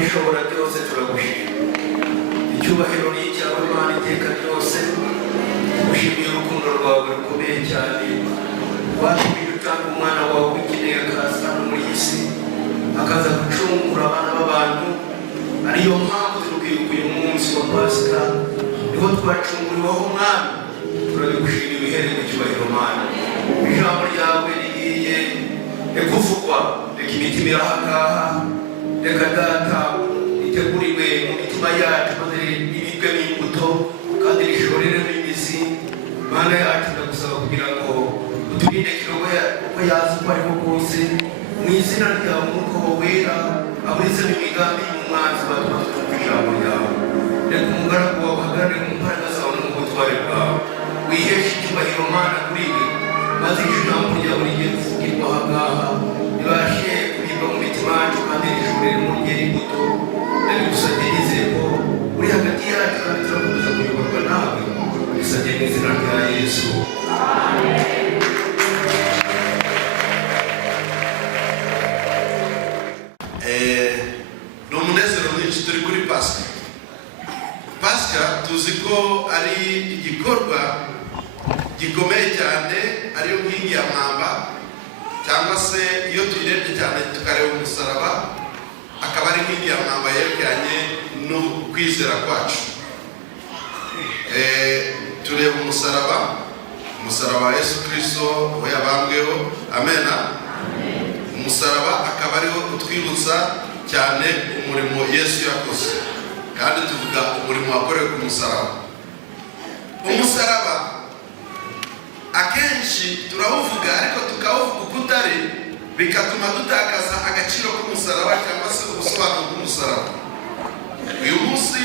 bishobora byose turagushima. Icyubahiro ni icyawe Mana iteka ryose. Ushimiye urukundo rwawe rukomeye cyane. Watumye utanga umwana wawe w'ikinege akaza hano muri iyi si, akaza gucungura abana b'abantu. Ariyo mpamvu turukwibuka uyu munsi wa Pasika, niho twacunguriweho Mwami. Turabigushimira ibihereye mu cyubahiro Mana. Ijambo ryawe rigiye kuvugwa, reka imitima irahangaha, reka Data iteguriwe mu mitima yacu maze ibibwe n'imbuto kandi rishoreremo imizi. Mana yacu ndagusaba kugira ngo uturinde kirogo uko yaza uko ariko kose, mu izina ryawe Mwuka wawe wera aburizemo imigambi y'umwanzi batuma twumva ijambo ryawe. Reka umugaragu wawe uhagarare mu mbaraga zawe no mu butware bwawe. Wiheshe icyubahiro Mana kuri we, maze ijambo ryawe rigiye kuvugirwa ahangaha ribashe kuribwa mu mitima yacu kandi rishoreremo ngeri imbuto. Ndagusabye nizeye ko uri hagati yacu kandi turakomeza kuyoborwa nawe. Bisabye mu izina rya Yesu. Amen. Ni umunezero mwinshi turi kuri Pasika. Pasika tuzi ko ari igikorwa gikomeye cyane, ariyo nkingi ya mwamba, cyangwa se iyo tuyirebye cyane tukareba umusaraba, akaba ari nkingi ya mwamba yerekeranye no kwizera kwacu. Tureba umusaraba wa Yesu Kristo we yabambweho. Amena. Umusaraba akaba ariho utwibutsa cyane umurimo Yesu yakoze, kandi tuvuga umurimo wakorewe ku musaraba. Umusaraba akenshi turawuvuga ariko tukawuvuga uko utari, bigatuma dutakaza agaciro k'umusaraba cyangwa se ubusobanuro bw'umusaraba. Uyu munsi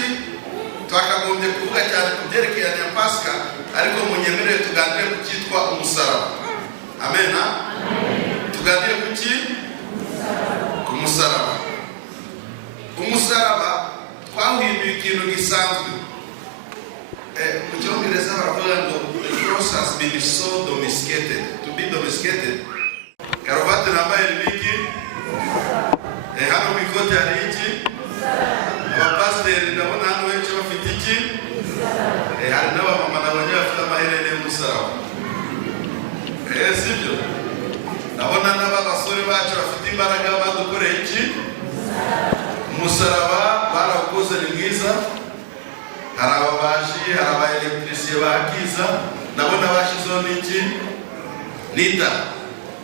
twakagombye kuvuga cyane ku byerekeranye na Pasika, ariko munyemerere tuganire ku cyitwa umusaraba. Amena. Tuganire ku ki? Ku musaraba. Umusaraba twahinduye ikintu gisanzwe. Mu Cyongereza baravuga ngo the cross has been so domesticated. To be domesticated. Karuvati nambaye ibiki? Hano mu ikoti hari iki? Abapasiteri ndabona hano benshi bafite iki? Hari n'abamama nabonye bafite amaherere y'umusaraba. Sibyo? Ndabona n'abasore bacu bafite imbaraga badukoreye iki? Umusaraba barawukoze ni mwiza. Hari ababaji, hari abaelektrisiye bakiza. Ndabona bashizeho n'iki? N'itara.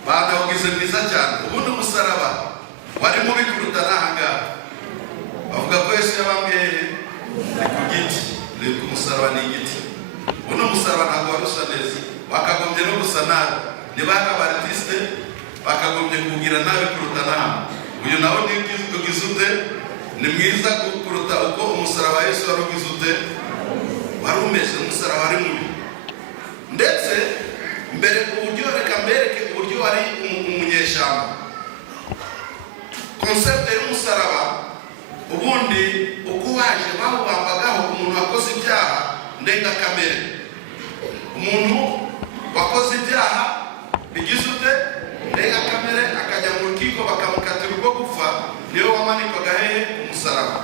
Banawugize mwiza cyane. Ubundi umusaraba wari mubi kuruta n'ahangaha. Bavuga ko Yesu yabambwiye ni ku giti. Ni ku musaraba ni igiti. Ubundi umusaraba ntabwo wari usa neza, wakagombye no gusa nabi. Niba abartiste bakagombye kugira nabi kuruta nabi. Uyu nawe ni ugize ute? Ni mwiza kuruta uko umusaraba wa Yesu wari ugize ute? Wari umeze umusaraba wari mubi. Ndetse mbere uburyo, reka mbereke uburyo wari umunyeshyamba. Concept y'umusaraba ubundi uko waje bawubambagaho umuntu wakoze ibyaha ndengakamere. Umuntu wakoze ibyaha bigize ute? Ndengakamere, akajya mu rukiko bakamukatira urwo gupfa, niyo wamanikwaga hehe? Umusaraba.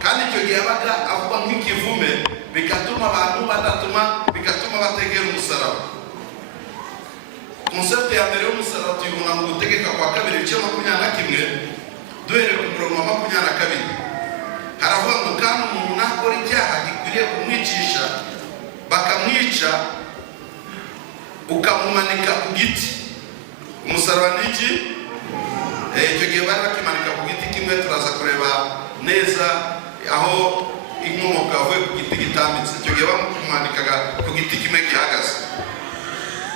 Kandi icyo gihe yabaga avuga nk'ikivume, bigatuma abantu bigatuma bategera umusaraba. Concept ya mbere y'umusaraba tuyibona mu Gutegeka kwa 2:21, duhereye ku murongo wa 22. Haravuga ngo kandi umuntu nakora icyaha gikwiriye kumwicisha, bakamwica ukamumanika ku giti. Umusaraba ni iki? Icyo gihe bari bakimanika ku giti kimwe, turaza kureba neza aho inkomoko yavuye ku giti gitambitse. Icyo gihe bamumanikaga ku giti kimwe gihagaze.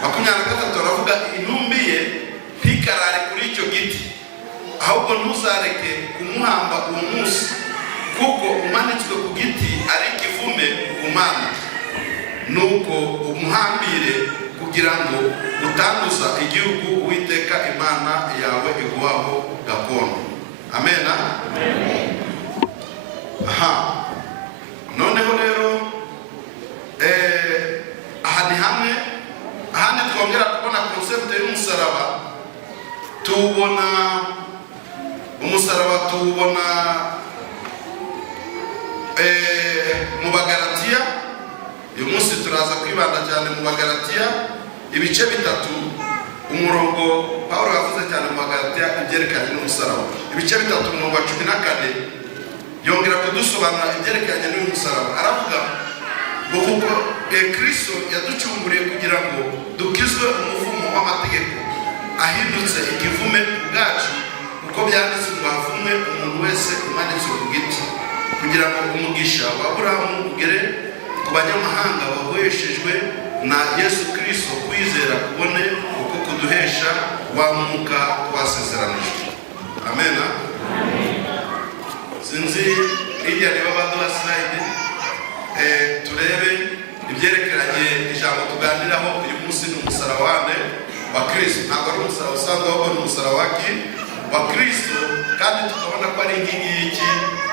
23 baravuga intumbi ye ntikarare kuri icyo giti, ahubwo ntuzareke kumuhamba uwo munsi, kuko umanitswe ku giti ari ikivume umana. Nuko umuhambire kugira ngo utanduza igihugu Uwiteka Imana yawe iguhaho gakondo. Amena. Aha. Noneho rero aha ni hamwe ahandi twongera kubona concept y'umusaraba. Tuwubona umusaraba, tuwubona mu Bagalatiya. Uyu munsi turaza kwibanda cyane mu Bagalatiya ibice bitatu, umurongo Paulo yavuze cyane mu Bagalatiya ibyerekanye n'umusaraba. Ibice bitatu umurongo wa 14 yongera kudusobanura ibyerekanye n'uyu musaraba. Aravuga ngo kuko Kristo yaducunguriye kugira ngo dukizwe umuvumo w'amategeko ahindutse ikivume bwacu, kuko byanditse ngo havumwe umuntu wese umanitse ku giti, kugira ngo umugisha wa Aburahamu ugere ku banyamahanga baboheshejwe na Yesu Kristo kwizera kubone uko kuduhesha wa mwuka twasezeranijwe. Amen. Sinzi hirya niba baduha slide turebe ibyerekeranye ijambo tuganiraho uyu munsi. Ni umusaraba wa Kristo, ntabwo ari umusaraba usanzwe, ahubwo ni umusaraba wa Kristo, kandi tukabona ko ari inkingi y'iki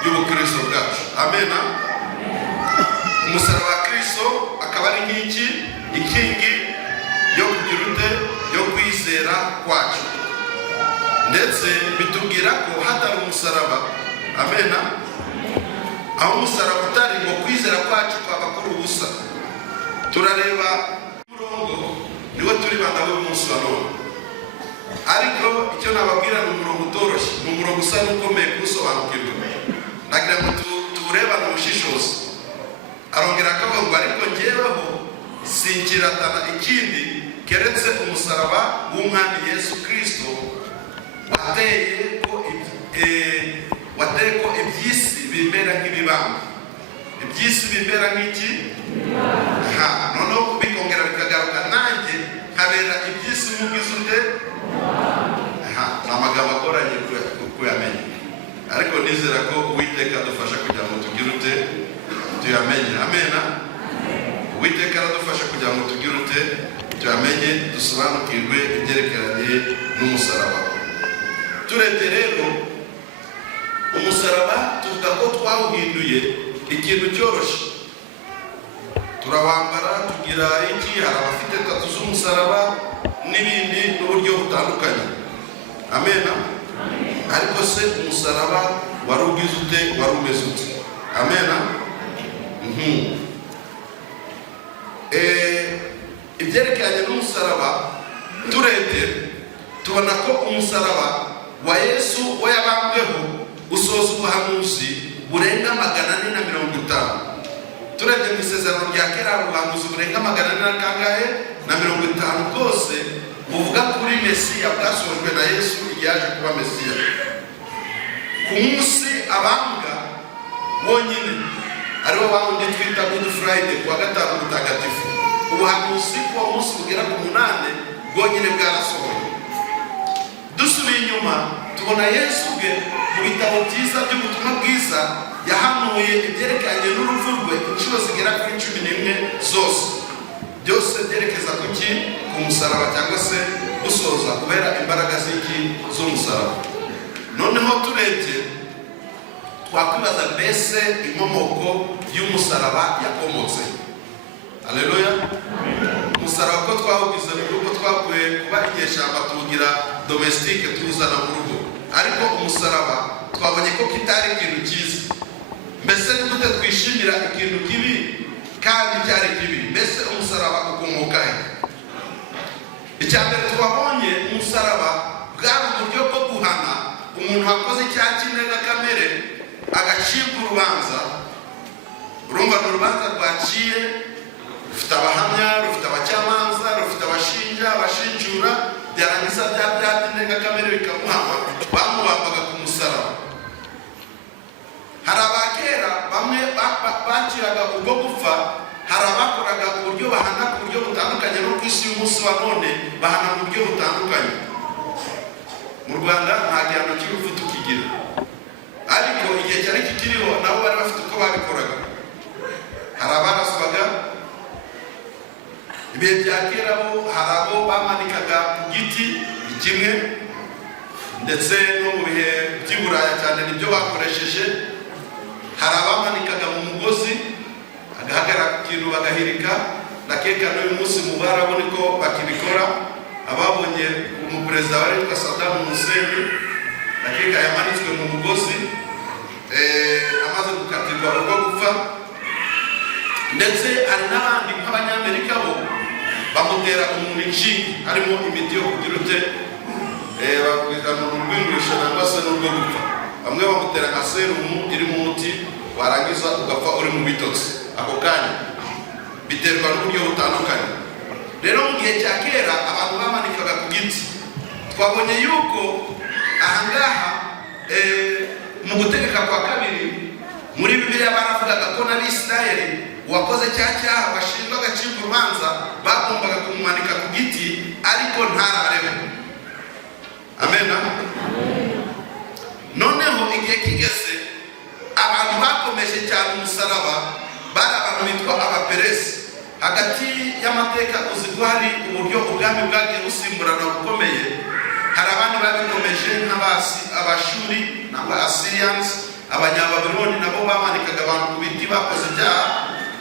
y'ubukristo bwacu. Amen. Umusaraba wa Kristo akaba ari inkingi yo kugira ute, yo kwizera kwacu, ndetse bitubwira ko hatari umusaraba, amen, aho umusaraba utari, ngo kwizera kwacu kwaba kuri ubusa. Turareba umurongo niwo turi bandaho uyu munsi wa none, ariko icyo nababwira ni umurongo utoroshye, ni umurongo usa n'ukomeye kuwusobanukirwa. Nagira ngo tuwurebane ubushishozi. Arongera akavuga ngo ariko njyeweho sinkiratana ikindi keretse umusaraba w'umwami Yesu Kristo, wateye ko iby'isi bimbera nk'ibibamba. Iby'isi bimbera nk'iki? Noneho bikongera bikagaruka nanjye nkabera iby'isi nk'ubwiza ute? Ni amagambo agoranye kuyamenya, ariko nizera ko Uwiteka adufasha kugira ngo tugire ute, tuyamenye. Amen. Uwiteka aradufasha kugira ngo tugire ute, tuyamenye, dusobanukirwe ibyerekeranye n'umusaraba. Turebye rero umusaraba, tuvuga ko twawuhinduye ikintu cyoroshye. Turawambara, tugira iki, hari abafite tatu z'umusaraba n'ibindi n'uburyo butandukanye. Amen. Ariko se umusaraba wari ugize ute, wari umeze ute? Amen. Ibyerekeranye n'umusaraba turebye tubona ko umusaraba wa Yesu we yabambweho usoza ubuhanuzi burenga 450. Turebye mu isezerano rya kera ubuhanuzi burenga 450 bwose buvuga kuri Mesiya, bwasojwe na Yesu igihe yaje kuba Mesiya. Ku munsi abambwa bonyine ariwo bawundi twita Good Friday, kuwa gatanu mutagatifu, ubuhanuzi kuwa munsi bugera ku 8 bwonyine bwarasohoye. Dusubiye inyuma tubona Yesu bwe mu bitabo byiza by'ubutumwa bwiza yahanuye ibyerekanye n'urupfu rwe inshuro zigera kuri 11 zose, byose byerekeza ku ki? Ku musaraba, cyangwa se gusoza kubera imbaraga z'iki? Z'umusaraba. Noneho turebye twakwibaza mbese inkomoko y'umusaraba yakomotse. Haleluya. Umusaraba ko twawugize mu rugo, twakuye kuba inyeshyamba tuwugira domestique, tuwuzana mu rugo, ariko umusaraba twabonye ko kitari ikintu cyiza. Mbese ni gute twishimira ikintu kibi kandi cyari kibi? Mbese umusaraba ukomoka he? Icyambere twabonye umusaraba bwari uburyo bwo guhana umuntu wakoze icyaha cy'indengakamere, agacibwa urubanza. Urumva ni urubanza rwaciye, rufite abahamya, rufite abacamanza, rufite abashinja, abashinjura, byarangiza bya by'indengakamere bikamuhama, bamubambaga ku musaraba. Hari abakera bamwe bakiraga ubwo gupfa, hari abakoraga uburyo bahana ku buryo butandukanye, no ku isi y'umunsi wa none bahana mu buryo butandukanye. Mu Rwanda nta gihano cy'urupfu tukigira, ariko igihe cyari kikiriho nabo bari bafite uko babikoraga. Hari abaraswaga, ibihe bya kera bo hari abo bamanikaga ku giti kimwe, ndetse no mu bihe by'i Buraya cyane nibyo bakoresheje. Hari abamanikaga mu mugozi, agahagarara ku kintu bagahirika. Ndakeka n'uyu munsi mu Barabu niko bakibikora. Ababonye umuperezida wari witwa Saddam Hussein, ndakeka yamanitswe mu mugozi, amaze gukatirwa urwo gupfa ndetse hari n'abandi nk'abanyamerika bo bamutera umuntu inshinge harimo imiti yo kugira ute bakwita mu rw'ingusho nangwa se n'urwo gupfa. Bamwe bamutera nka serumu irimo umuti warangiza ugapfa uri mu bitotsi ako kanya, biterwa n'uburyo butandukanye. Rero mu gihe cya kera abantu bamanikaga ku giti. Twabonye yuko ahangaha mu gutegeka kwa kabiri muri Bibiliya baravugaga ko n'Abisirayeli uwakoze cya cyaha bashinjwaga gucibwa urubanza bagombaga kumumanika ku giti ariko ntarareho. Amen. Noneho igihe kigeze abantu bakomeje cyane umusaraba bari abantu bitwa abaperesi. Hagati y'amateka uzi ko hari uburyo ubwami bwagiye busimburana bukomeye. Hari abandi babikomeje nk'Abashuri n'Aba-Assyrians, Abanyababiloni nabo bamanikaga abantu ku biti bakoze ibyaha.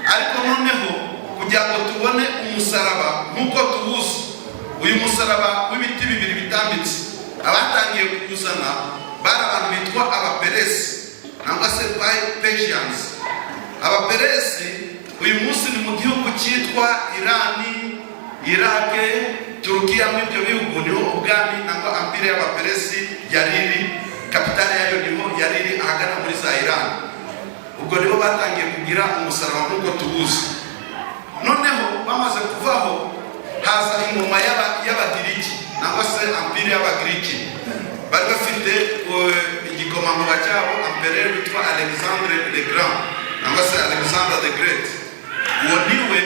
Ariko noneho kugira ngo tubone umusaraba nk'uko tuwuzi, uyu musaraba w'ibiti bibiri bitambitse, abatangiye kuwuzana bari abantu bitwa abaperesi nangwa se Persians. Abaperesi uyu munsi ni mu gihugu cyitwa Irani, Irake, Turukiya. Muri ibyo bihugu niho ubwami nangwa ampire y'abaperesi yariri, kapitali yayo niho yariri ahagana muri za Irani. Ubwo nibo batangiye kugira umusaraba nk'uko tuwuzi. Noneho bamaze kuvaho haza ingoma y'Abagiriki nangwa se ampire y'Abagiriki. Bari bafite igikomangoma cyabo Empereur witwa Alexandre the Grand nangwa se Alexander the Great. Uwo niwe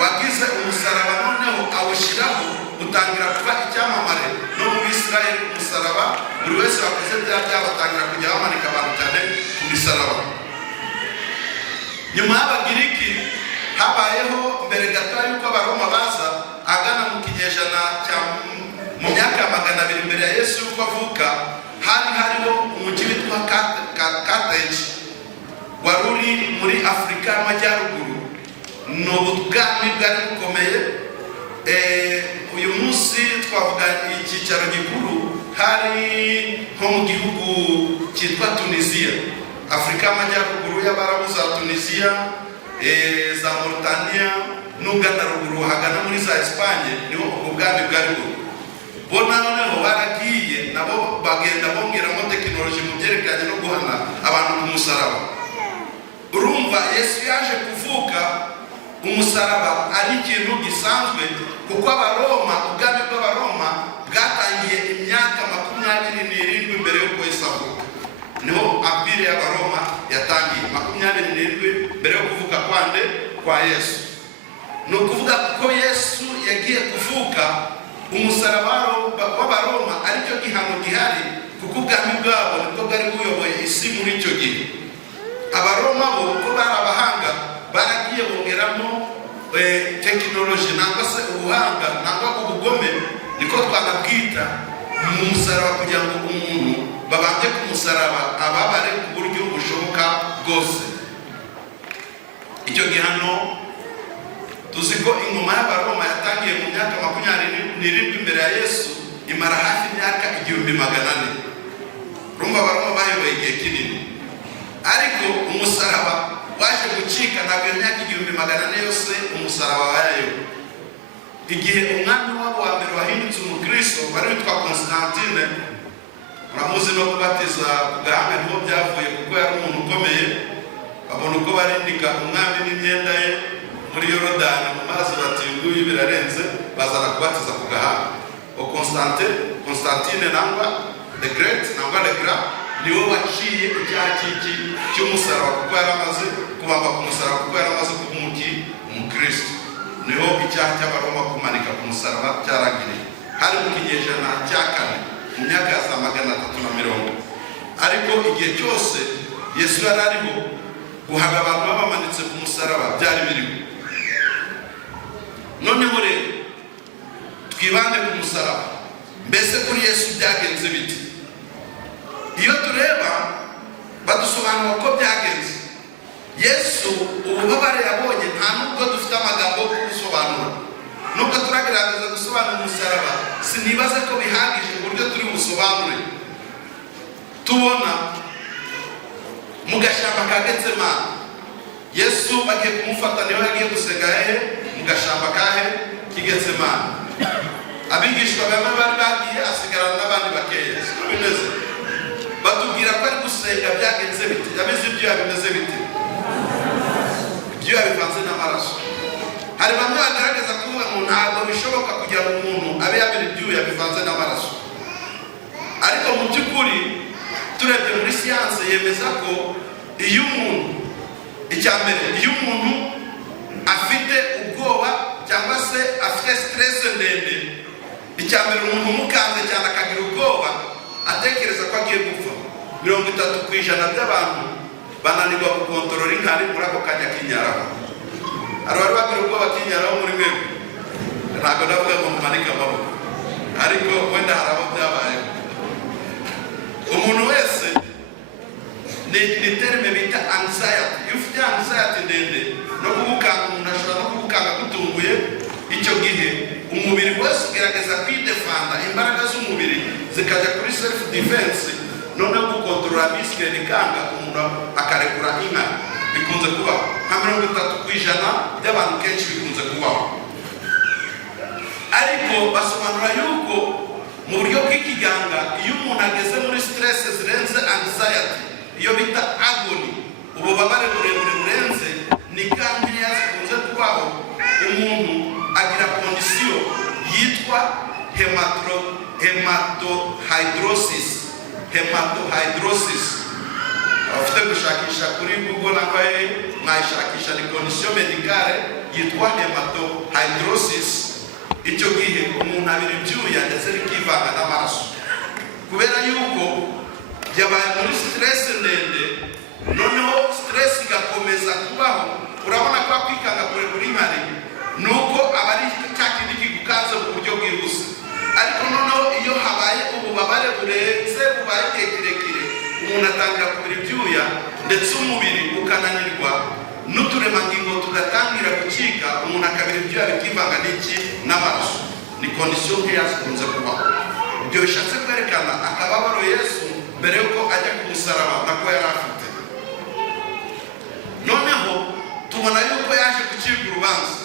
wagize umusaraba noneho awushyiraho utangira kuba icyamamare no mu Bisirayeli. Umusaraba buri wese wakoze byaha batangira kujya bamanika abantu cyane ku misaraba. Nyuma y'Abagiriki habayeho mbere gato yuko Abaroma baza agana mu kinyejana mu myaka 200 mbere ya Yesu yuko avuka, hariho umujyi witwa Carthage wari uri muri Afurika y'Amajyaruguru. Ni ubwami bwari bukomeye. Uyu munsi twavuga icyicaro gikuru hari nko mu gihugu cyitwa Tunisia. Afurika y'Amajyaruguru y'Abarabu za Tunisia, za Mauritania n'Uganda ruguru hagana muri za Espagne niho ubwami bwari buri. Bo noneho baragiye nabo bagenda bongeramo tekinoloji mu byerekanye no guhana abantu ku musaraba. Urumva Yesu yaje kuvuka umusaraba ari ikintu gisanzwe, kuko Abaroma, ubwami bw'Abaroma bwatangiye imyaka 27 mbere y'uko Yesu avuka. Niho ampire y'Abaroma yatangiye 27 mbere yo kuvuka kwa Yesu. Ni ukuvuga ko Yesu yagiye kuvuka umusaraba w'Abaroma aricyo gihano gihari, kuko ubwami bwabo nibwo bwari buyoboye isi muri icyo gihe. Abaroma bo ko bari abahanga baragiye bongeramo tekinoloji nangwa se ubuhanga nangwa ubugome niko twanabwita mu musaraba, kugira ngo umuntu babambye ku musaraba ababare ku buryo bushoboka bwose. Icyo gihano tuzi ko ingoma y'Abaroma yatangiye mu myaka 27 mbere ya Yesu, imara hafi imyaka 1400. Urumva Abaroma bayoboye igihe kinini, ariko umusaraba waje gucika ntabwo imyaka 1400 yose umusaraba wayo. Igihe umwami wabo wa mbere wahindutse umukristo wari witwa Constantine, muramuzi no kubatiza ku gahanga niho byavuye, kuko yari umuntu ukomeye. Babona uko barindika umwami n'imyenda ye muri Yorodani mu mazi, bati nguyu birarenze, bazana kubatiza ku gahanga. Constantine nangwa the Great nangwa the Grand niwe waciye icyaha cy'umusaraba, kuko yari amaze kubamba ku musaraba, kuko yari amaze kuba umukristo. Niho icyaha cy'Abaroma kumanika ku musaraba cyarangiriye. Hari mu kinyejana cya 4 mu myaka ya 350. Ariko igihe cyose Yesu yari ariho, guhaga abantu babamanitse ku musaraba byari biriho. Noneho rero twibande ku musaraba. Mbese kuri Yesu byagenze biti? Iyo tureba badusobanura ko byagenze. Yesu ububabare yabonye nta nubwo dufite amagambo yo kubusobanura. Nubwo turagerageza gusobanura umusaraba, sinibaze ko bihagije uburyo turi busobanure. Tubona mu gashyamba ka Getsemani Yesu bagiye kumufata niho yagiye gusenga hehe mu gashamba kahe k'Igetsemani. Abigishwa bamwe bari bagiye asigarana n'abandi bakeya. Siko bimeze. Batubwira ko ari gusenga byagenze bite? Yabize ibyo bimeze bite? Ibyo bivanze n'amaraso. Hari bamwe bagaragaza kuvuga ngo ntabwo bishoboka kugira ngo umuntu abe yabira ibyo bivanze n'amaraso. Ariko mu by'ukuri turebye muri siyanse yemeza ko iyo umuntu icyambere iyo umuntu afite ubwoba cyangwa se afite stress ndende, icyambere umuntu mukanze cyane akagira ubwoba atekereza ko agiye gupfa. 30% by'abantu bananirwa gukontorora inkari muri ako kanya k'inyaraho. Ari bagira ubwoba k'inyaraho muri mwebwe? Ntabwo ndavuga ngo mumanike amaboko, ariko wenda hari abo byabayeho. Umuntu wese ni terme bita anxiety. Iyo ufite anxiety ndende no kubukanga, umuntu ashobora no kubukanga gutunguye, icyo gihe umubiri wese ugerageza kwidefanda, imbaraga z'umubiri zikajya kuri self defense, noneho gukontorora misikere nikanga, umuntu akarekura inka. Bikunze kubaho nka 30% by'abantu kenshi bikunze kubaho. Ariko basobanura yuko mu buryo bw'ikiganga, iyo umuntu ageze muri stress zirenze anxiety, iyo bita agony, ububabare burebure burenze, ni kandi yazikunze kubaho, umuntu agira kondisiyo yitwa hematohydrosis. Abafite gushakisha kuri Google nabaye mwayishakisha, ni kondisiyo medicale yitwa hematohydrosis. Icyo gihe umuntu abira ibyuya ndetse bikivanga n'amaraso, kubera yuko yabaye muri stress ndende, noneho stress igakomeza kubaho. Urabona ko kwikanga kure kuri nkari nuko abari cyakindi kigukaza mu buryo bwihuse, ariko noneho iyo habaye ububabare burenze bubaye kirekire, umuntu atangira kubira ibyuya ndetse umubiri ukananirwa, n'uturemangingo tugatangira gucika, umuntu akabira ibyuya bikivanga n'iki n'amaraso. Ni kondisiyo nkeya zikunze kubaho. Ibyo bishatse kwerekana akababaro Yesu mbere yuko ajya ku musaraba nako yari afite. Noneho tubona yuko yaje gucibwa urubanza.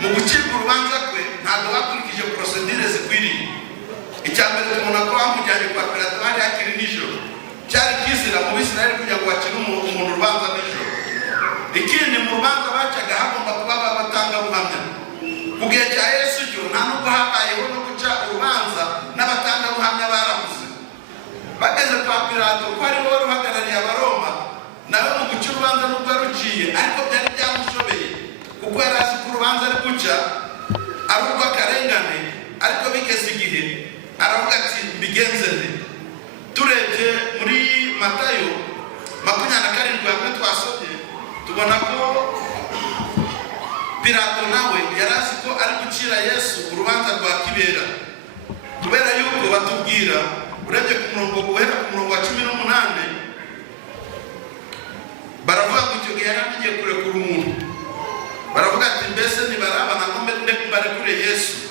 Mu gucibwa urubanza kwe ntabwo bakurikije procedure zikwiriye. Icyambere tubona ko bamujyanye kwa Pilato hari hakiri nijoro. Cyari kizira mu Bisirayeli kugira ngo bacire umuntu urubanza nijoro. Ikindi mu rubanza bacaga hagomba kuba batanga buhamya. Mu gihe cya Yesu cyo nta nubwo habayeho no guca urubanza, n'abatanga buhamya barabuze. Bageze kwa Pilato ko ari wowe uhagarariye Abaroma, nawe mu guca urubanza nubwo ruciye, ariko byari byamushobeye kuko yari azi ko urubanza ari guca ari urw'akarengane. Ariko bigeze igihe aravuga ati mbigenze nde. Turebye muri Matayo 27 hamwe twasomye, tubona ko Pilato nawe yari azi ko ari gucira Yesu urubanza rwa kibera, kubera yuko batubwira, urebye ku murongo guhera ku murongo wa 18, baravuga ngo icyo gihe yaragiye kurekura umuntu. Baravuga ati mbese nibaraba na ngombe kubarekure Yesu.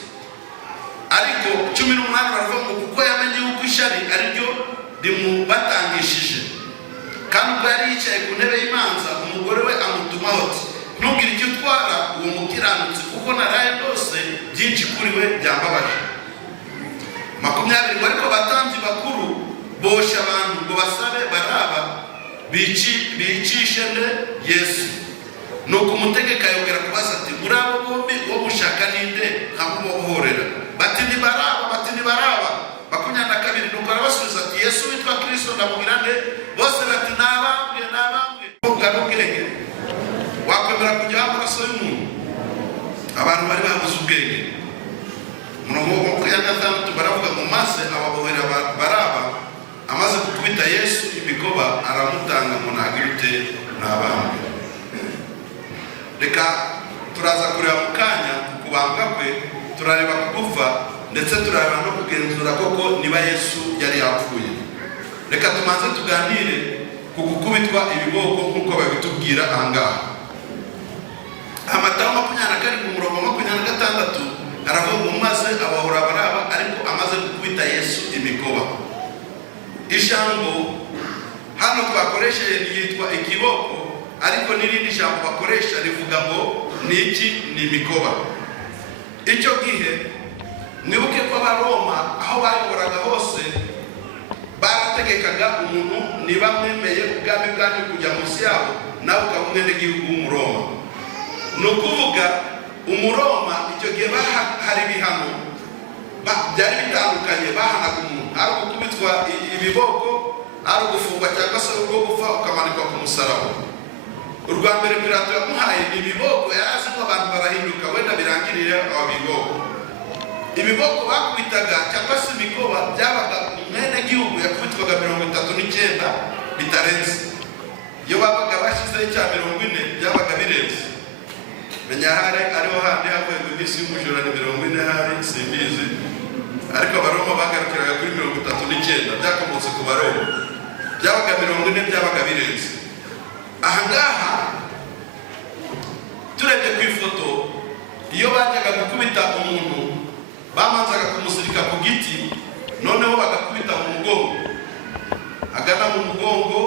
Ariko 18 baravuga ngo kuko yamenye yuko ishyari ari ryo rimubatangishije, kandi ubwo yari yicaye ku ntebe y'imanza, umugore we amutumaho ati ntugire icyo utwara uwo mukiranutsi, kuko naraye rwose byinshi kuri we byambabaje. 20 ariko abatambyi bakuru boshya abantu ngo basabe Baraba bicishe nde Yesu. Nuko umutegeka yongera kubaza ati muri abo bombi uwo mushaka ninde nkamubohorera? Bati ni Baraba. 22 nuko arabasubiza ati Yesu witwa Kristo ndamubwira nde? Bose bati nabambwe. Ubwenge wakwemera kujya amaraso y'umuntu? Abantu bari babuze ubwenge. Murongo wa 26 baravuga ngo maze ababohera Baraba, amaze gukubita Yesu imikoba aramutanga ngo nagirute nabambwe. Reka turaza kureba mu kanya kubambwa kwe, turareba kugufa, ndetse turareba no kugenzura koko niba Yesu yari yapfuye. Reka tumanze tuganire ku gukubitwa ibiboko nk'uko babitubwira ahangaha. Amatayo 27 umurongo 26 aravuga ngo maze abahora Baraba, ariko amaze gukubita Yesu imikoba. Ijambo hano twakoresheje yitwa ikiboko, ariko n'irindi jambo bakoresha rivuga ngo ni iki? Ni imikoba. Icyo gihe mwibuke ko Abaroma aho bayoboraga hose barategekaga umuntu niba mwemeye ubwami bwanyu kujya munsi yabo nawe ukaba umwenegihugu w'Umuroma. Ni ukuvuga Umuroma icyo gihe hari ibihano byari bitandukanye bahanaga umuntu, ari gukubitwa ibiboko, ari gufungwa cyangwa se urwo gupfa ukamanikwa ku musaraba. Urwa mbere Pilato yamuhaye ibiboko, yarazi ko abantu barahinduka wenda birangirire abo biboko. Ibiboko bakubitaga cyangwa se imikoba byabaga umwenegihugu yakubitwaga 39 bitarenze. Iyo babaga bashyizeho icya 40 byabaga birenze. Menya ariho handi havuye ngo iminsi y'umujura ni 40 hari simbizi, ariko Abaroma bagarukiraga kuri 39 byakomotse ku Baroma. Byabaga 40 byabaga birenze. Ahangaha turebye ku ifoto, iyo bajyaga gukubita umuntu bamanzaga kumusirika ku giti, noneho bagakubita mu mugongo, agana mu mugongo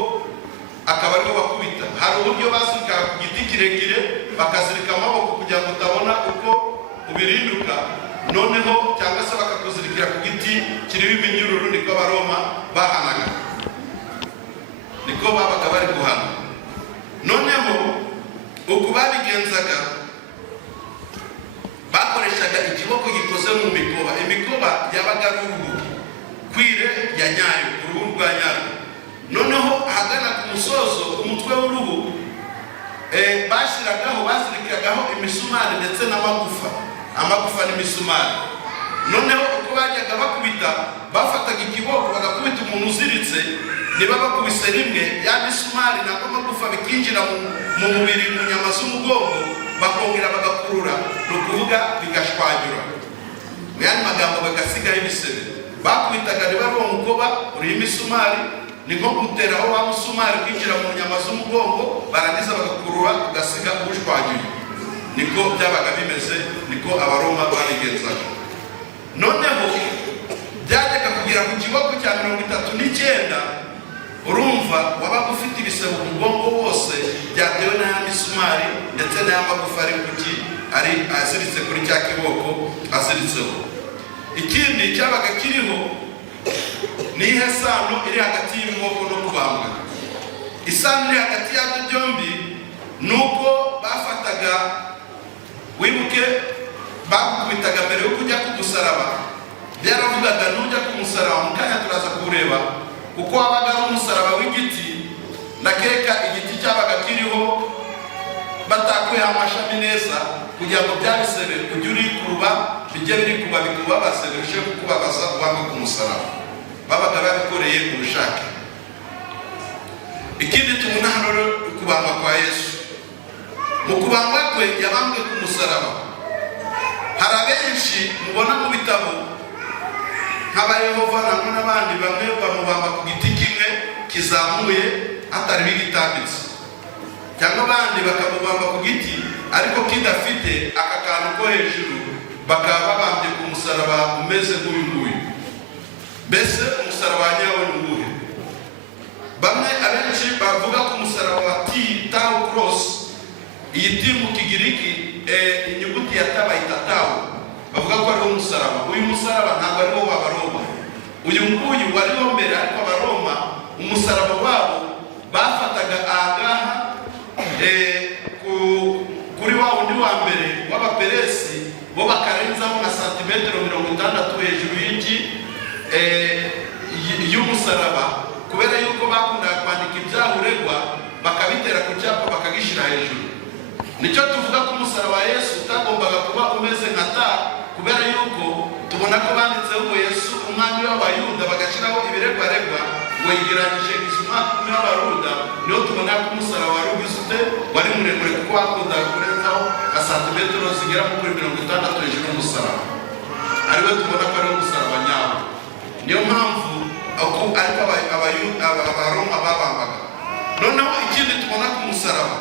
akaba ariho bakubita. Hari uburyo basirika ku giti kirekire bakazirika amaboko kugira ngo utabona uko ubirinduka, noneho cyangwa se bakakuzirikira ku giti kiriho iminyururu. Niko Abaroma bahanaga, niko babaga bari guhana. Noneho uko babigenzaga bakoreshaga ikiboko gikoze mu mikoba. Imikoba yabaga ari uruhu kwire ya nyayo, uruhu rwa nyayo. Noneho ahagana ku musozo umutwe w'uruhu bazirikagaho imisumari ndetse n'amagufa, amagufa n'imisumari. Noneho uko bajyaga bakubita bafataga ikiboko bagakubita umuntu uziritse, niba bakubise rimwe ya misumari nako amagufa bikinjira mu mubiri, mu nyama z'umugongo, bakongera bagakurura, ni ukuvuga bigashwanyura. Mu yandi magambo bagasigaho ibisebe. Bakubitaga niba ari uwo mukoba uriho imisumari, ni nko guteraho wa musumari kwinjira mu nyama z'umugongo, barangiza bagakurura ugasiga ubushwanyuye. Niko byabaga bimeze, niko Abaroma babigenzaga. Noneho byajyaga kugera ku kiboko cya 39, urumva wabaga ufite ibisebe mu mugongo wose byatewe n'aya misumari ndetse n'aya magufa ari aziritse kuri cya kiboko aziritseho. Ikindi cyabaga kiriho ni ihe sano iri hagati y'ibiboko no kubambwa. Isano iri hagati y'abyo byombi nuko bafataga, wibuke bakubitaga mbere yo kujya ku musaraba, byaravugaga nujya ku musaraba, mu kanya turaza kureba kuko wabaga ari umusaraba w'igiti, nakeka igiti cyabaga kiriho batakuyeho amashami neza kugira ngo byabisebe kujya uri kuruba bijye biri kuba bikubabaze birusheho kukubabaza uwanga ku musaraba. Babaga babikoreye ubushake. Ikindi tubona hano kubambwa kwa Yesu. Mu kubambwa kwe yabambwe ku musaraba. Hari abenshi mubona mu bitabo nk'Abayehova namwe n'abandi bamwe bamubamba ku giti kimwe kizamuye atari bigitambitse, cyangwa abandi bakamubamba ku giti ariko kidafite aka kantu ko hejuru, bakaba babambye ku musaraba umeze nk'uyu nguyu. Mbese umusaraba nyawo ni uwuhe? Bamwe abenshi bavuga ku musaraba wa Tau cross. Iyi T mu Kigiriki inyuguti ya T bayita Tau, bavuga ko ari umusaraba. Uyu musaraba ntabwo ari wo w'Abaroma, uyu nguyu wariho mbere, ariko Abaroma umusaraba wabo bafataga agaha kuri wa undi wa mbere w'Abaperesi, bo bakarenzaho na santimetero 60 hejuru y'umusaraba, kubera yuko bakundaga kwandika ibyahuregwa bakabitera ku cyapa bakagishyira hejuru. Nicyo tuvuga ko umusaraba wa Yesu utagombaga kuba umeze nka Ta, kubera yuko tubona ko banditseho ngo Yesu umwami w'Abayuda bagashyiraho ibiregwaregwa ngo yigeranyije umwami w'Abayuda. Niyo tubona ko umusaraba wari ugize ute, wari muremure kuko wakundaga kurenzaho nka santimetero zigera kuri 60 hejuru y'umusaraba. Ariwe tubona ko ari umusaraba nyawo. Niyo mpamvu ariko Abaroma babambaga. Noneho ikindi tubona ku musaraba,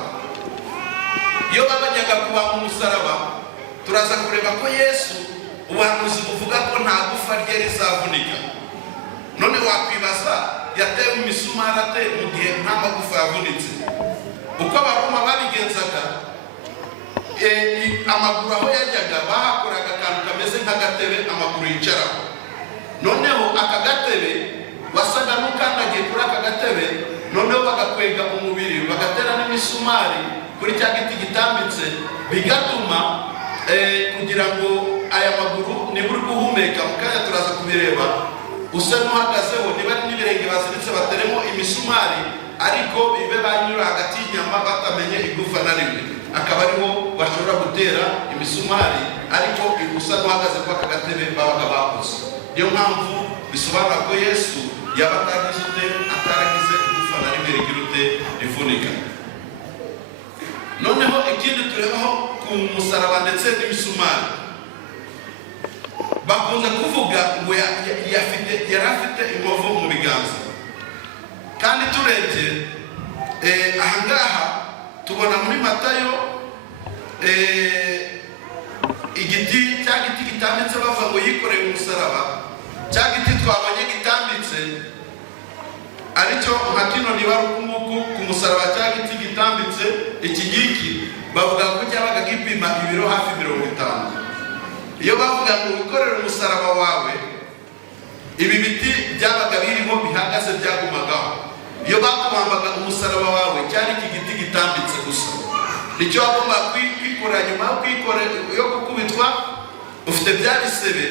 iyo babajyaga kuba mu musaraba, turaza kureba ko Yesu ubuhanuzi buvuga ko nta gufa rye rizavunika. None wakwibaza yatewe imisumari ate mu gihe nta magufa yavunitse? Uko Abaroma amaguru aho yajyaga bahakoraga akantu kameze nk'agatebe amaguru yicaraho. Noneho aka gatebe wasaga n'ukandagiye kuri aka gatebe, noneho bagakwega umubiri bagatera n'imisumari kuri cya giti gitambitse, bigatuma kugira ngo aya maguru nibura guhumeka, mukanya turaza kubireba, usa n'uhagazeho, niba ari n'ibirenge baziritse bateremo imisumari, ariko bibe banyura hagati y'inyama batamenye igufa na rimwe, akaba ariho bashobora gutera imisumari, ariko usa n'uhagaze kwa aka gatebe babaga bakoze. Niyo mpamvu bisobanura ko Yesu yaba ataragize igufa na rimwe rigira ute rivunika. Noneho ikindi turebaho ku musaraba ndetse n'imisumari, bakunze kuvuga ngo yari afite inkovu mu biganza, kandi turebye ahangaha tubona muri Matayo igiti cya giti gitambitse bavuga ngo yikoreye umusaraba, cya giti twabonye gitambitse aricyo nka kino niba ari ukunguku ku musaraba, cya giti gitambitse iki ngiki bavuga ko cyabaga gipima ibiro hafi 50. Iyo bavuga ngo wikorere umusaraba wawe, ibi biti byabaga birimo bihagaze byagumagaho. Iyo bakubambaga umusaraba wawe cyari iki giti gitambitse gusa, nicyo wagomba kwikorera. Nyuma yo kwikorera yo gukubitwa ufite bya bisebe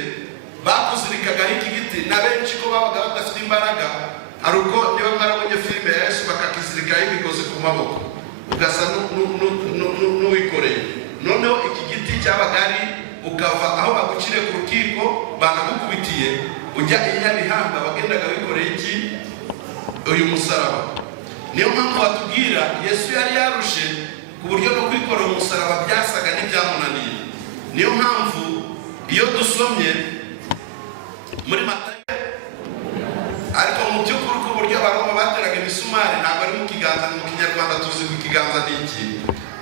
bakuzirikagaho iki giti, na benshi ko babaga badafite imbaraga, ari uko niba mwarabonye filime ya Yesu bakakizirikaho imigozi ku maboko ugasa n'uwikoreye. Noneho iki giti cyabaga ari ukava aho bagucire ku rukiko banagukubitiye ujya inyabihanga, bagendaga bikoreye iki uyu musaraba. Niyo mpamvu batubwira Yesu yari yarushe ku buryo no kwikorera umusaraba byasaga n'ibyamunaniye. Niyo mpamvu iyo dusomye muri Matayo, ariko mu by'ukuri ku buryo Abaroma bateraga imisumari ntabwo ari mu kiganza. Mu Kinyarwanda tuzi ko ikiganza ni iki,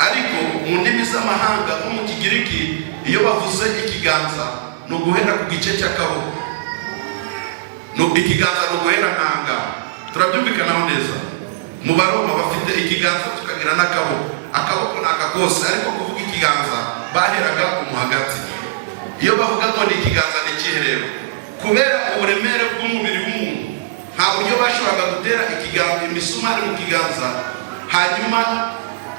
ariko mu ndimi z'amahanga nko mu Kigiriki iyo bavuze ikiganza ni uguhera ku gice cy'akaboko. Ikiganza ni uguhera nkanga, turabyumvikanaho neza. Mu Baroma bafite ikiganza tukagira n'akaboko. Akaboko ni aka kose, ariko kuvuga ikiganza baheraga mu hagati. Iyo bavuga ngo ni ikiganza ni ikihe rero? Kubera uburemere bw'umubiri w'umuntu, nta buryo bashoboraga gutera ikiganza imisumari mu kiganza hanyuma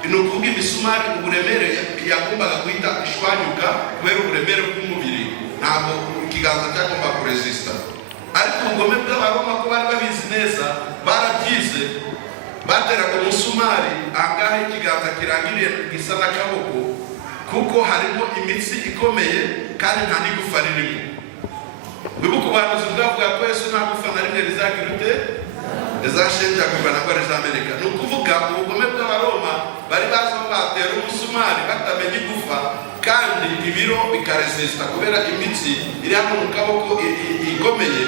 ni ukuvuga imisumari uburemere yagombaga guhita ishwanyuka kubera uburemere bw'umubiri, ntabwo ikiganza cyagomba kuresista. Ariko ubugome bw'Abaroma ko bari babizi neza, barabyize, bateraga umusumari ahangaha ikiganza kirangiriye gisa n'akaboko, kuko harimo imitsi ikomeye kandi nta n'igufa ririmo. Wibuka ubuhanuzi bwavuga ko Yesu nta gufa na rimwe rizagira ute rizashenjagurwa nabwo rizameneka. Ni ukuvuga ubugome bw'Abaroma bari bazi ko batera umusumari batamenya igufa, kandi ibiro bikaresista kubera imitsi iri hano mu kaboko ikomeye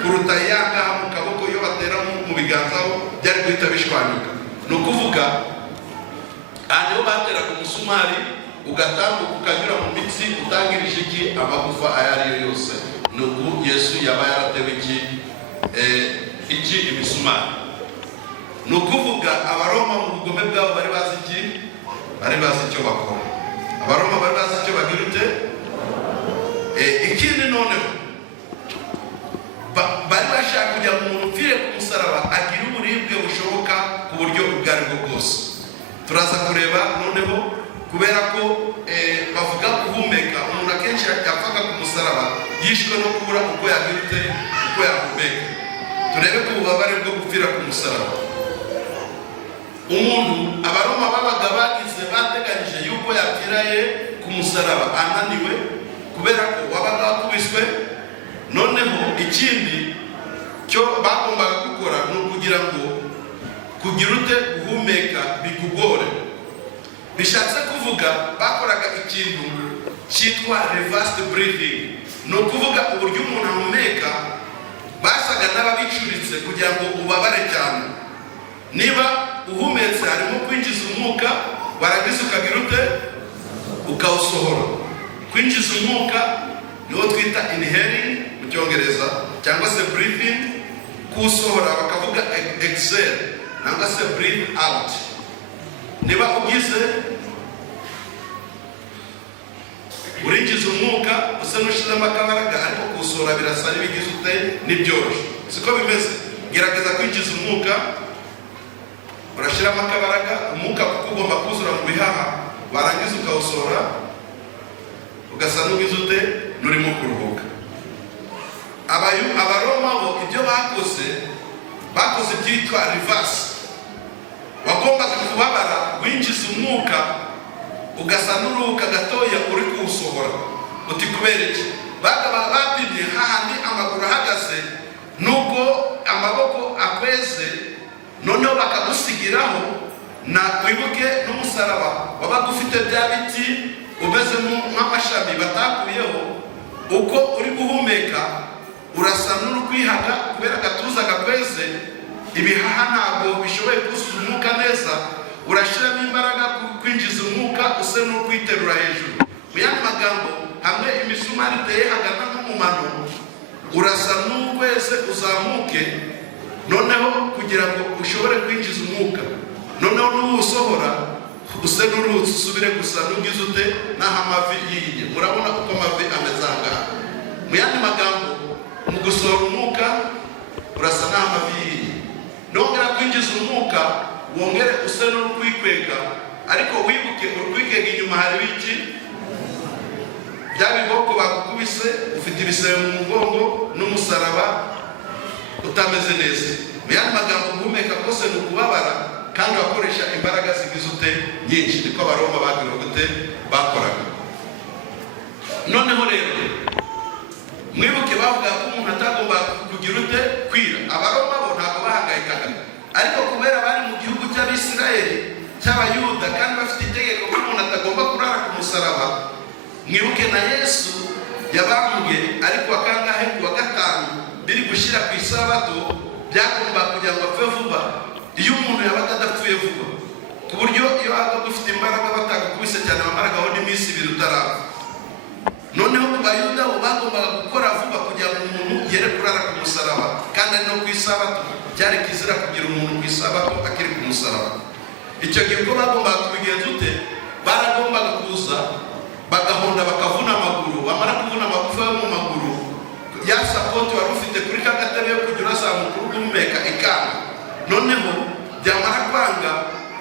kuruta iyangaha mu kaboko. Iyo batera mu biganza ho byari guhita bishwanyuka. Ni ukuvuga niho bateraga umusumari ugatambuka ukanyura mu mitsi utangirije iki amagufa ayo ari yo yose. Nuko Yesu yaba yaratewe iki imisumari. Ni ukuvuga Abaroma mu bugome bwabo bari bazi iki, bari bazi icyo bakora. Abaroma bari bazi icyo bagira ute. Ikindi noneho bari bashaka kujya mu muntu upfire ku musaraba agira uburibwe bushoboka ku buryo ubwo ari bwo bwose. Turaza kureba noneho, kubera ko bavuga guhumeka, umuntu akenshi yapfaga ku musaraba yishwe no kubura uko yagira ute, uko yahumeka. Turebe ko ububabare bwo gupfira ku musaraba umuntu Abaroma babaga bagize bateganyije yuko yapfiraye ku musaraba ananiwe, kubera ko wabaga wakubiswe. Noneho ikindi cyo bagombaga gukora ni ukugira ngo kugira ute guhumeka bikugore. Bishatse kuvuga bakoraga ikintu cyitwa reversed breathing. Ni ukuvuga uburyo umuntu ahumeka basaga n'ababicuritse kugira ngo ubabare cyane. Niba uhumetse harimo kwinjiza umwuka, warangiza ukagira ute ukawusohora. Kwinjiza umwuka niwo twita inhaling mu Cyongereza, cyangwa se breathing. Kuwusohora bakavuga exhale cyangwa se breathe out. Niba ugize urinjiza umwuka usa n'ushizemo akabaraga, ariko kuwusohora birasa n'ibigize ute n'ibyoroshe. Siko bimeze. Gerageza kwinjiza umwuka, urashiramo akabaraga, umwuka kuko ugomba kuzura mu bihaha, warangiza ukawusohora ugasa n'ugize ute n'urimo kuruhuka. Abaroma bo ibyo bakoze byitwa reverse. Wagombaga kubabara winjiza umwuka ugasa n'uruhuka gatoya uri kuwusohora. Uti kubera iki? Bapimye hahandi amaguru ahagaze nuko amaboko akweze, noneho bakagusigiraho na wibuke n'umusaraba wabaga ufite bya biti umeze nk'amashami batakuyeho. Uko uri guhumeka urasa n'urukwihaga kubera agatuza gakweze, ibihaha ntabwo bishoboye kuzuza umwuka neza. Urashiramo imbaraga kwinjiza umwuka use n'ukwiterura hejuru. Mu yandi magambo, hamwe imisumari iteye hagana no mu mano, urasa n'ukweze uzamuke, noneho kugira ngo ushobore kwinjiza umwuka. Noneho n'uwusohora use n'uruhutse usubire gusa n'ugize ute n'aho amavi yiye. Murabona uko amavi ameze ahangaha. Mu yandi magambo, mu gusohora umwuka urasa n'aho amavi yiye. Nongera kwinjiza umwuka wongere use n'urukwikwega, ariko wibuke urukwikwega inyuma hari iki? Bya biboko bakukubise, ufite ibisebe mu mugongo n'umusaraba utameze neza. Mu yandi magambo, guhumeka kose ni ukubabara kandi wakoresha imbaraga zigize ute nyinshi. Niko Abaroma bagira gute bakoraga. Noneho rero mwibuke bavuga ko umuntu atagomba kugira ute kwira. Abaroma bo ntabwo bahangayikaga, ariko kubera bari mu gihugu cy'Abisirayeli cy'Abayuda kandi bafite itegeko ko umuntu atagomba kurara ku musaraba. Mwibuke na Yesu yabambwe ariko akangahe kuwa gatanu biri gushira ku isabato, byagomba kugira ngo apfe vuba. Iyo umuntu yabaga adapfuye vuba, ku buryo iyo wabaga ufite imbaraga batagukubise cyane bamaragaho n'iminsi 2 utarapfa. Noneho mu Bayuda bo bagombaga gukora vuba kugira ngo umuntu yere kurara ku musaraba, kandi ari no ku isabato byari kizira kugira umuntu ku isabato akiri ku musaraba. Icyo gihe ko bagombaga kubigenza ute? Baragombaga kuza bagahonda bakavuna amaguru, bamara kuvuna amagufa yo mu maguru, ya sapoti wari ufite kuri kagatebe yo kugira uzamuka guhumeka ikanga. Noneho byamara kwanga,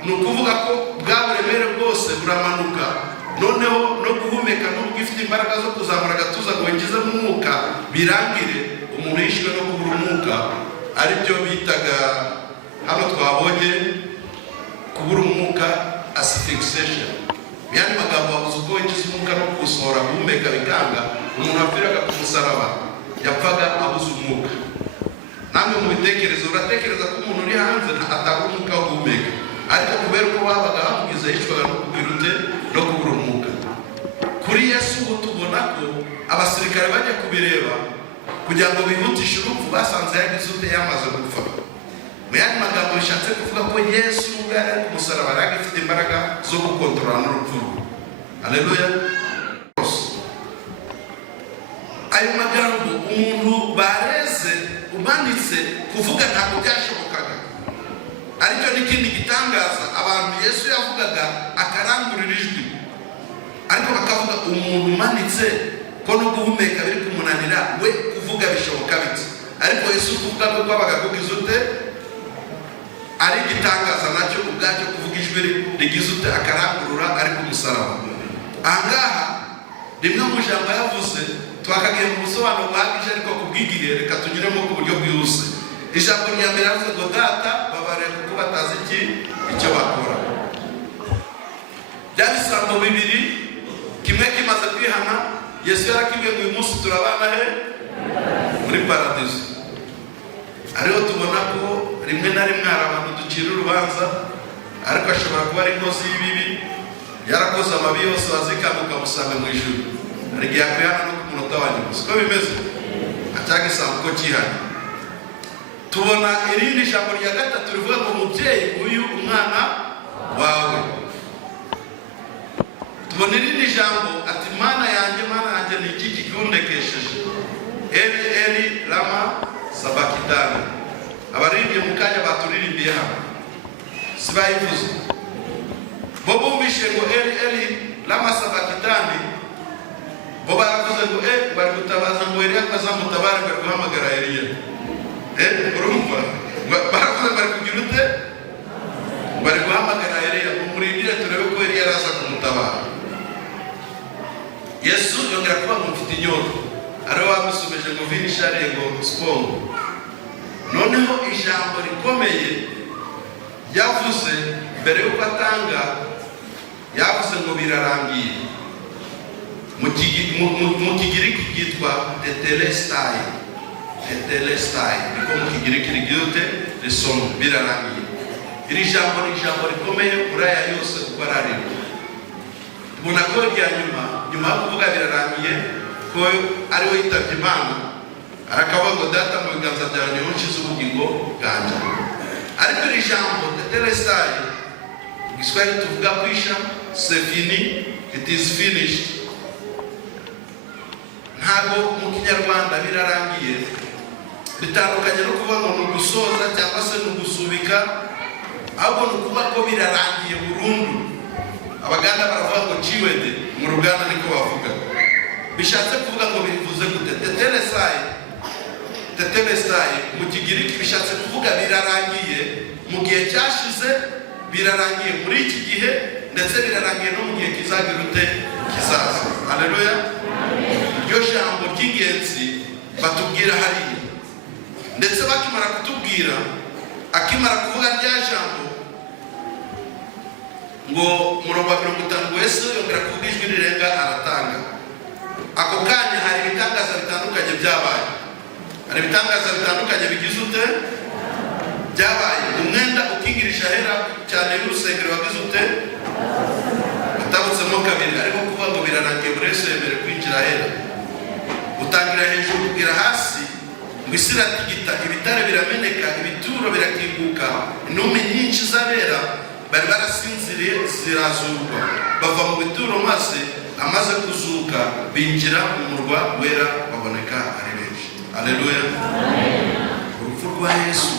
ni ukuvuga ko bwa buremere bwose buramanuka. Noneho no guhumeka n'ubwo ifite imbaraga zo kuzamura agatuza ngo winjize mu mwuka birangire, umuntu yishwe no kubura umwuka, aribyo bitaga hano twabonye kubura umwuka asphyxiation. Yani magambo wabuze uko winjiza umwuka no kuwusohora guhumeka bikanga. Umuntu wapfiraga ku musaraba yapfaga abuze umwuka. Namwe mu bitekerezo uratekereza ko umuntu uri hanze atabura umwuka wo guhumeka, ariko kubera ko babaga bamugize yishwaga no kubwira ute no kubura umwuka. Kuri Yesu ubu tubona ko abasirikare bajya kubireba kugira ngo bihutishe urupfu, basanze yagize ute yamaze gupfa. Mu yandi magambo bishatse kuvuga ko Yesu ubwo yari ku musaraba yari afite imbaraga zo gukontorora n'urupfu. Haleluya. Ayo magambo umuntu bareze umanitse kuvuga ntabwo byashobokaga, aricyo n'ikindi gitangaza. Abantu Yesu yavugaga akarangurira ijwi, ariko bakavuga umuntu umanitse ko no guhumeka biri kumunanira, we kuvuga bishoboka bite? Ariko Yesu kuvuga ko kwabaga kugize ute ari gitangaza nacyo ubwacyo, kuvuga ijwi rigize ute akarangurura ari ku musaraba. Ahangaha rimwe mu jambo yavuze twakagiye mu busobanuro bwagije, ariko kubwigihe reka tunyuremo ku buryo bwihuse. Ijambo rya mbere yavuze ngo data babarira kuko batazi icyo bakora. Bya bisambo bibiri, kimwe kimaze kwihana, Yesu yarakibwiye ngo uyu munsi turabana he muri paradizo. Ariho tubona ko rimwe na rimwe hari abantu ducira urubanza, ariko ashobora kuba ari inkozi y'ibibi, yarakoze amabi yose wazikanga ukamusanga mu ijuru. Hari igihe yakwihana no ku munota wa nyuma. Siko bimeze? Acyaga isambo ko cyihana. Tubona irindi jambo rya gatatu rivuga ngo mubyeyi uyu umwana wawe. Tubona irindi jambo ati mana yanjye ni iki kikundekesheje? Eli Eli lama sabakitani. Abaririmbye mu kanya baturirimbiye hano sibayivuze. Bo bumvishe ngo Eli Eli lama sabakitani, bo baravuze ngo bari gutabaza ngo Eliya azamutabara bari guhamagara Eliya. Urumva baravuze bari kugira ute, bari guhamagara Eliya ngo murindire turebe ko Eliya araza kumutabara. Yesu yongera kuba ngo mfite inyota, ariwe wamusumeje ngo vini share ngo spongo. Noneho ijambo rikomeye yavuze mbere yuko atanga, yavuze ngo birarangiye. Mu Kigiriki cyitwa tetelestai. Tetelestai niko mu Kigiriki rigute risomo birarangiye. Iri jambo ni ijambo rikomeye kuri aya yose uko ararimo. Tubona ko rya nyuma yo kuvuga birarangiye ko ariwe yitabye Imana, arakavuga ngo data mu biganza byawe niho nshyize ubugingo bwanjye. Ariko iri jambo tetelestai mu Giswahili tuvuga kwisha, c'est fini, it is finished. Ntabwo mu Kinyarwanda birarangiye bitandukanye no kuvuga ngo nugusoza cyangwa se nugusubika, ahubwo nukuvuga ko birarangiye burundu. Abaganda baravuga ngo chiwede, mu Ruganda niko bavuga. Bishatse kuvuga ngo bivuze gute? Tetelestai mu Kigiriki bishatse kuvuga birarangiye mu gihe cyashize, birarangiye muri iki gihe, ndetse birarangiye no mu gihe kizagira ute kizaza. Haleluya. Iryo jambo ry'ingenzi batubwira hariya, ndetse bakimara kutubwira, akimara kuvuga rya jambo ngo murongo wa 50 Yesu yongera kuvuga ijwi rirenga aratanga. Ako kanya hari ibitangaza bitandukanye byabaye, hari ibitangaza bitandukanye bigize ute byabaye. Umwenda ukingirisha hera cyane y'urusengero wagize ute utabutsemo kabiri, ariko kuvuga ngo birarangiye buri wese yemerewe kwinjira hera. Utangira hejuru kugira hasi, ngo isi iratigita, ibitare birameneka, ibituro birakinguka, intumbi nyinshi z'abera bari barasinziriye zirazurwa, bava mu bituro, maze amaze kuzuka binjira mu murwa wera, baboneka ari benshi. Haleluya. Urupfu rwa Yesu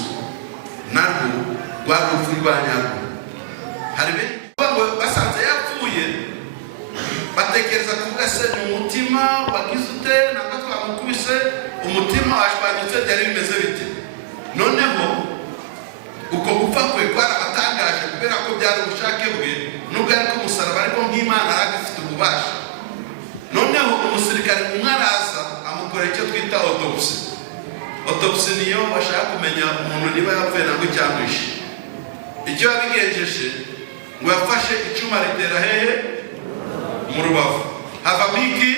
narwo rwari urupfu rwa nyarwo. Hari benshi basanze yapfuye batekereza kuvuga se ni umutima wagize ute, ntabwo twamukubise umutima washwanyutse, byari bimeze bite? Noneho uko gupfa kwe kwarabatangaje kubera ko byari ubushake bwe, nubwo ari ko umusaraba ariko nk'Imana aragifite ububasha. Noneho umusirikare umwe araza amukorera icyo twita autopsy. Autopsy niyo bashaka kumenya umuntu niba yapfuye ntabwo icyamwishe. Icyo yabigenjeje ngo yafashe icyuma ritera hehe mu rubavu, havamo iki?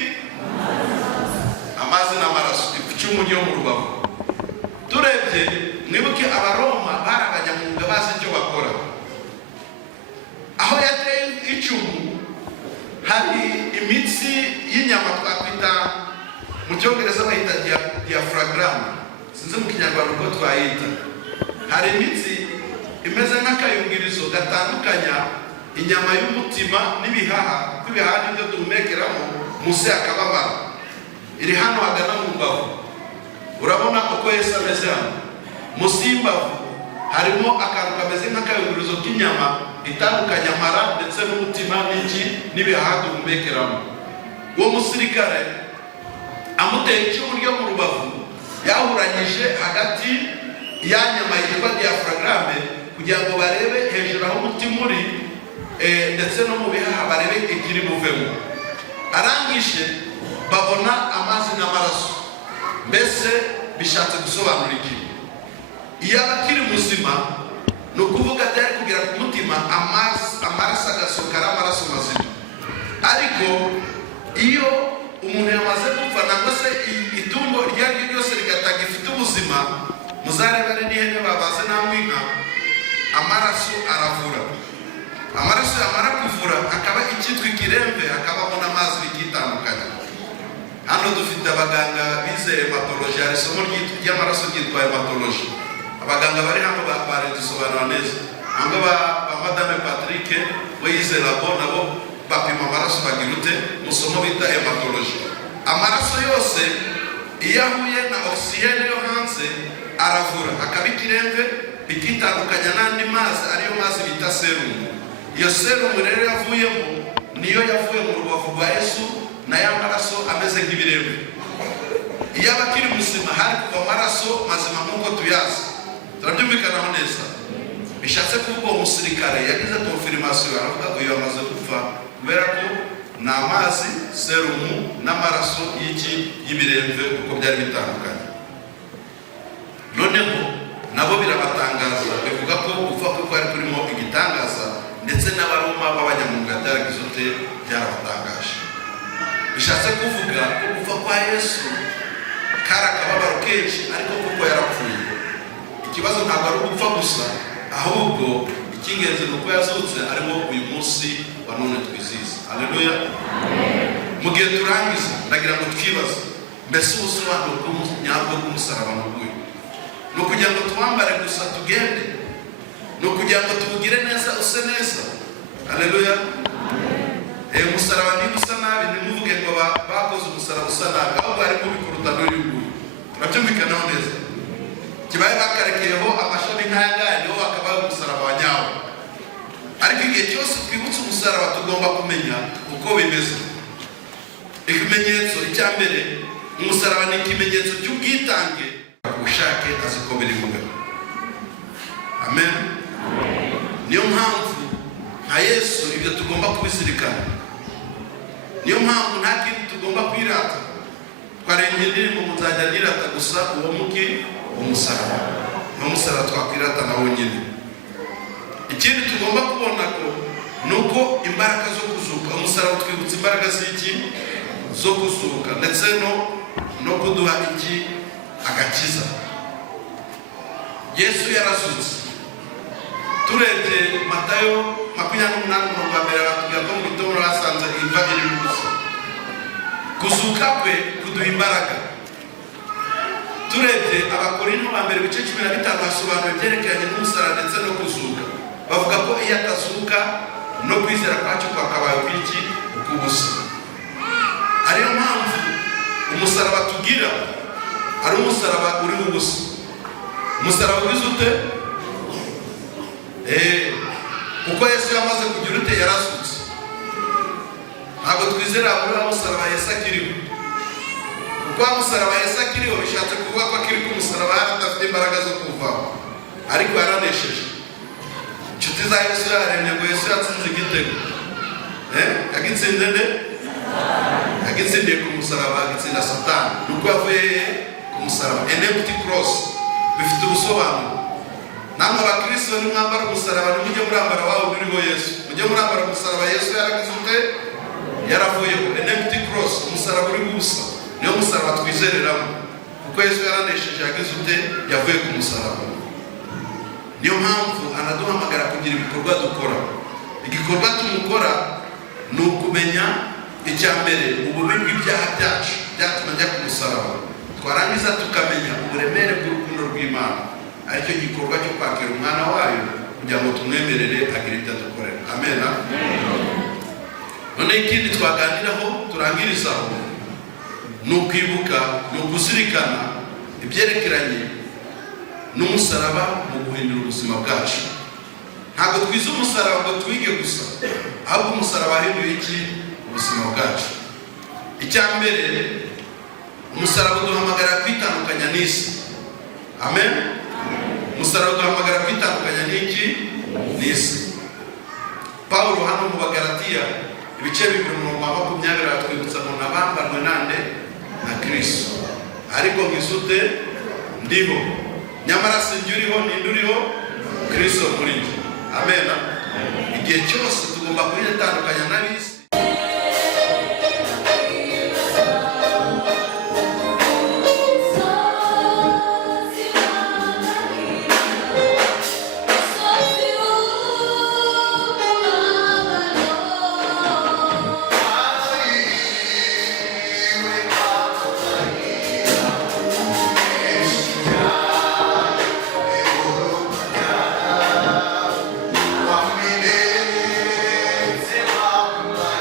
Amazi n'amaraso. Icyuma ryo mu rubavu, turebye mwibuke Abaroma bari abanyamwuga bazi icyo bakora. Aho yateye icumu hari imitsi y'inyama twakwita mu Cyongereza bayita diaphragm, sinzi mu Kinyarwanda uko twayita. Hari imitsi imeze nk'akayungirizo gatandukanya inyama y'umutima n'ibihaha, ibihaha nibyo duhumekeramo, munsi akababara. Iri hano hagana mu mbavu. Urabona uko Yesu ameze hano munsi y'imbavu, harimo akantu kameze nk'akayungirizo k'inyama itandukanya amara ndetse n'umutima n'iki n'ibihaha duhumekeramo. Uwo musirikare amuteye icumu ryo mu rubavu, yahuranyije hagati ya nyama yitwa diaphragm kugira ngo barebe hejuru aho umutima uri, ndetse no mu bihaha barebe ikiri buvemo. Arangije babona amazi n'amaraso. Mbese bishatse gusobanura iki? Iyo abakiri muzima ni ukuvuga byari kugera ku mutima, amaraso agasohoka ari amaraso mazima. Ariko iyo umuntu yamaze gupfa, nangwa se itungo iryo ari ryo ryose rigatanga ifite ubuzima, muzareba ari n'ihene babaze namwe inka, amaraso aravura. Amaraso yamara kuvura akaba icyitwa ikiremve, akabamo n'amazi bikitandukanye. Hano dufite abaganga bize hematology, hari isomo ry'amaraso ryitwa hematology. Abaganga bari hano bari dusobanura neza. Hamwe ba Madame Patrick we yize labo, nabo bapima amaraso bagira ute mu somo bita hematology. Amaraso yose iyo ahuye na oxygene yo hanze aravura, akaba ikiremve ikitandukanya n'andi mazi, ariyo mazi bita serum. Iyo serum rero yavuyemo niyo yavuye mu rubavu rwa Yesu, na ya maraso ameze nk'ibiremve. Iyo aba akiri muzima hari kuva amaraso mazima nk'uko tuyazi. Turabyumvikanaho neza. Bishatse kuvuga uwo musirikare yagize confirmation aravuga ngo yamaze gupfa kubera ko ni amazi, serumu n'amaraso y'ibiremve uko byari bitandukanye. Noneho nabo birabatangaza bivuga ko gupfa kwe kwari kurimo igitangaza, ndetse n'abaroma b'abanyamwuga byaragize ute byarabatangaje. Bishatse kuvuga ko gupfa kwa Yesu kari akababaro kenshi, ariko kuko yarapfuye. Ikibazo ntabwo ari ugupfa gusa, ahubwo icy'ingenzi ni uko yazutse, arimo uyu munsi wa none twizihiza. Haleluya. Mu gihe turangiza ndagira ngo twibaze, mbese ubusobanuro nyabwo bw'umusaraba ni ubuhe? Ni ukugira ngo twambare gusa tugende? Ni ukugira ngo tuwugire neza use neza? Haleluya. Umusaraba niba usa nabi ntimuvuge ngo bakoze umusaraba usa nabi, ahubwo harimo bikuruta n'uyu nguyu. Turabyumvikanaho neza. Kibaye bakarekeyeho amashami nk'aya ngaya niho hakabaye umusaraba wa nyawo. Ariko igihe cyose twibutse umusaraba tugomba kumenya uko bimeze. Ikimenyetso icya mbere, umusaraba ni ikimenyetso cy'ubwitange. Ushake azi ko biri ngombwa. Amen. Niyo mpamvu nka Yesu ibyo tugomba kubizirikana. Niyo mpamvu nta kintu tugomba kwirata. Twarenge indirimbo muzajya nirata gusa uwo muki umusaraba. Niyo musaraba twakwirata nawo nyine. Ikindi tugomba kubona ko nuko imbaraga zo kuzuka, umusaraba twibutsa imbaraga z'iki zo kuzuka, ndetse no kuduha iki agakiza. Yesu yarazutse. Turebye Matayo 28:2 batubwira ko mu gitondo basanze imva iri gusa. Kuzuka kwe kuduha imbaraga. Turebye Abakorinto ba mbere bice 15 basobanura ibyerekeranye n'umusaraba ndetse no kuzuka. Bavuga ko iyo atazuka no kwizera kwacu kwakabaye kwiki ukubusa. Ariyo mpamvu umusaraba tugira ari umusaraba uri ubusa. Umusaraba ugize ute? Kuko Yesu yamaze kugira ute yarazutse. Ntabwo twizera muri wa musaraba Yesu akiriho. Kuko wa musaraba Yesu akiriho bishatse kuvuga ko akiri ku musaraba adafite imbaraga zo kuvaho, ariko yaranesheje. Inshuti za Yesu yaremye ngo Yesu yatsinze igitego. Yagitsinze nde? Yagitsindiye ku musaraba, agitsinda Satani. Nuko yavuye ku musaraba. An empty cross bifite ubusobanuro. Namwe abakristo ni mwambara umusaraba, nimujye murambara wawo uriho Yesu. Mujye murambara umusaraba Yesu yaragize ute? Yaravuyeho. An empty cross, umusaraba uri gusa. Niyo musaraba twizereramo. Kuko Yesu yaranesheje yagize ute? Yavuye ku musaraba. Niyo mpamvu anaduhamagara kugira ibikorwa dukora. Igikorwa tumukora ni ukumenya icya mbere ububi bw'ibyaha byacu byatuma njya ku musaraba. Twarangiza tukamenya uburemere bw'urukundo rw'Imana, aricyo gikorwa cyo kwakira umwana wayo kugira ngo tumwemerere agire ibyo adukorera. Amen. None ikindi twaganiraho turangirizaho ni ukwibuka, ni ukuzirikana ibyerekeranye n'umusaraba mu guhindura ubuzima bwacu. Ntabwo twize umusaraba ngo twige gusa, ahubwo umusaraba wahinduye iki ubuzima bwacu. Icya mbere, umusaraba uduhamagara kwitandukanya n'isi. Amen. Umusaraba uduhamagara kwitandukanya n'iki n'isi. Paulo hano mu Bagalatiya ibice 2:20 atwibutsa ngo nabambarwe nande na Kristo, ariko ngisute ndiho, nyamara sinjye uriho ninde uriho? Kristo muri njye. Amen. Igihe cyose tugomba kwitandukanya n'abisi. Wow.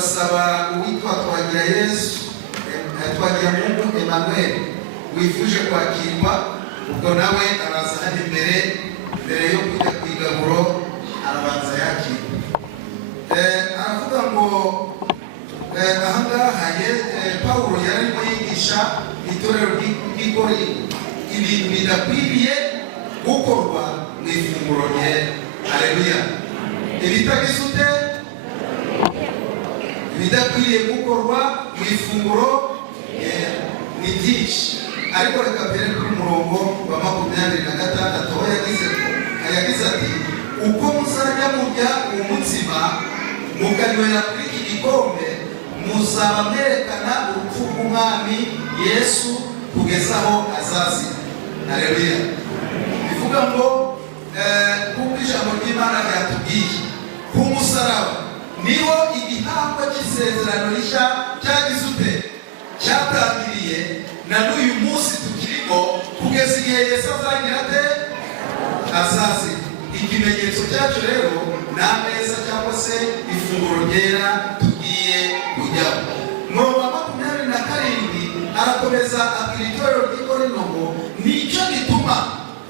turasaba uwitwa Twagiramungu Emmanuel wifuje kwakirwa, ubwo nawe araza hano imbere yo kujya ku igaburo arabanza yakirwa. Aravuga ngo ahangaha Pawulo yarimo yigisha itorero ry'i Korinto ibintu bidakwiriye gukorwa mu ifunguro ryera. Haleluya. Ibitagize ute? Ibidakwiriye gukorwa mu ifunguro ryera ni byinshi, ariko reka mbere kuri murongo wa 26 aho yagize ati uko muzajya murya uwo mutsima mukanywera kuri iki gikombe muzaba mwerekana urupfu rw'umwami Yesu kugeza aho azazira. Haleluya. Bivuga ngo kuko ijambo ry'Imana ryatubwiye ku musaraba niho igitambo cy'isezerano rishya cyagize ute cyatangiriye, na n'uyu munsi tukirimo kugeza igihe Yesu azagira ate azazira. Ikimenyetso cyacu rero ni ameza cyangwa se ifunguro ryera tugiye kujyaho. Murongo wa 27 arakomeza abwira itorero ry'i Korinto ngo nicyo gituma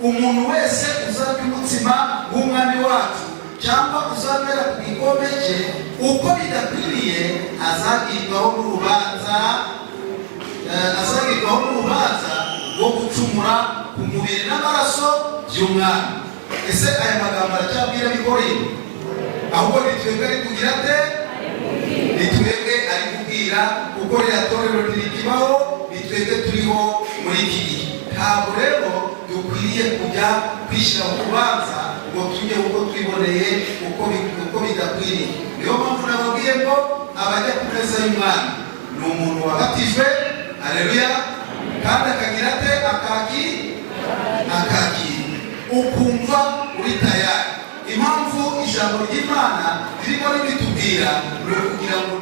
umuntu wese uzarya umutsima w'umwami wacu cyangwa uzamera ku gikombe cye uko bidakwiriye azagirwaho n'urubanza rwo gucumura ku mubiri n'amaraso by'umwami. Ese aya magambo aracyabwira ab'i Korinto? Ahubwo ni twebwe ari kugira ate? Ni twebwe ari kubwira, kuko ririya torero ntirikibaho, ni twebwe turiho muri iki gihe. Ntabwo rero dukwiriye kujya kwishyira mu rubanza ngo tujye uko twiboneye uko bidakwiriye. Niyo mpamvu nababwiye ko abajya ku meza y'umwami ni umuntu wabatijwe, haleluya, kandi akagira ate akakira ukumva uri tayari. Impamvu ijambo ry'Imana ririmo ribitubwira ni ukugira ngo